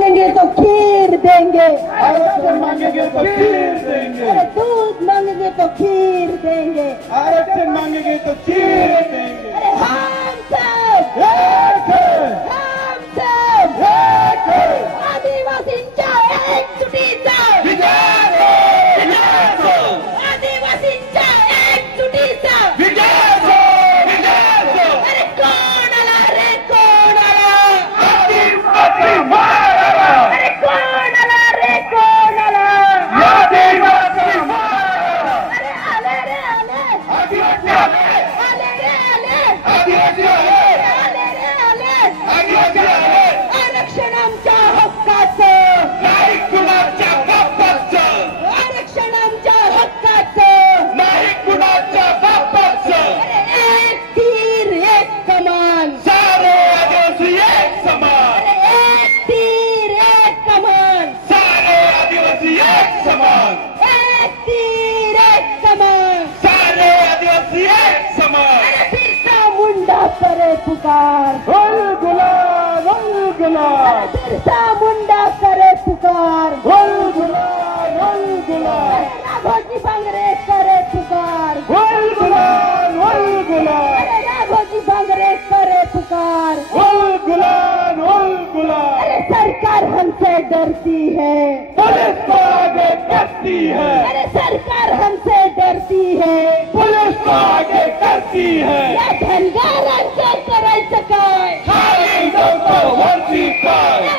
देंगे तो खीर देंगे, आरक्षण मांगेंगे तो खीर देंगे, अरे दूध मांगेंगे तो खीर देंगे, आरक्षण मांगेंगे तो खीर देंगे। अरे हम सब आदिवासींच्या एकजुटीचा आदिवासींच्या एकजुटीचा अरे कोण आला रे कोण आला, अरे कोण आला रे कोण आला, अरे आले रे आले, आले रे आले, आरक्षण आमच्या हक्काचं, आरक्षण आमच्या हक्काचं, अरे एक तीर एक कमान, सारे आदिवासी एक समान, अरे एक तीर एक कमान, सारे आदिवासी एक समान, एक तीर एक कमान, सारे आदिवासी एक समान। अरे बिरसा मुंडा करे पुकार, गुल गुलाल, गुल गुलाल, अरे बिरसा मुंडा करे पुकार, गुल गुलाल, गुल गुलाल, अरे राघोजी बांगरे करे पुकार, गुल गुलाल, गुल गुलाल, अरे राघोजी बांगरे करे पुकार, गुल गुलाल, गुल गुलाल। अरे सरकार हमसे डरती है, पुलिस को आगे करती है, अरे सरकार हमसे डरती है, पुलिस को आगे करती है। या धनगरांचं करायचं काय, खाली डोकं वरती पाय, या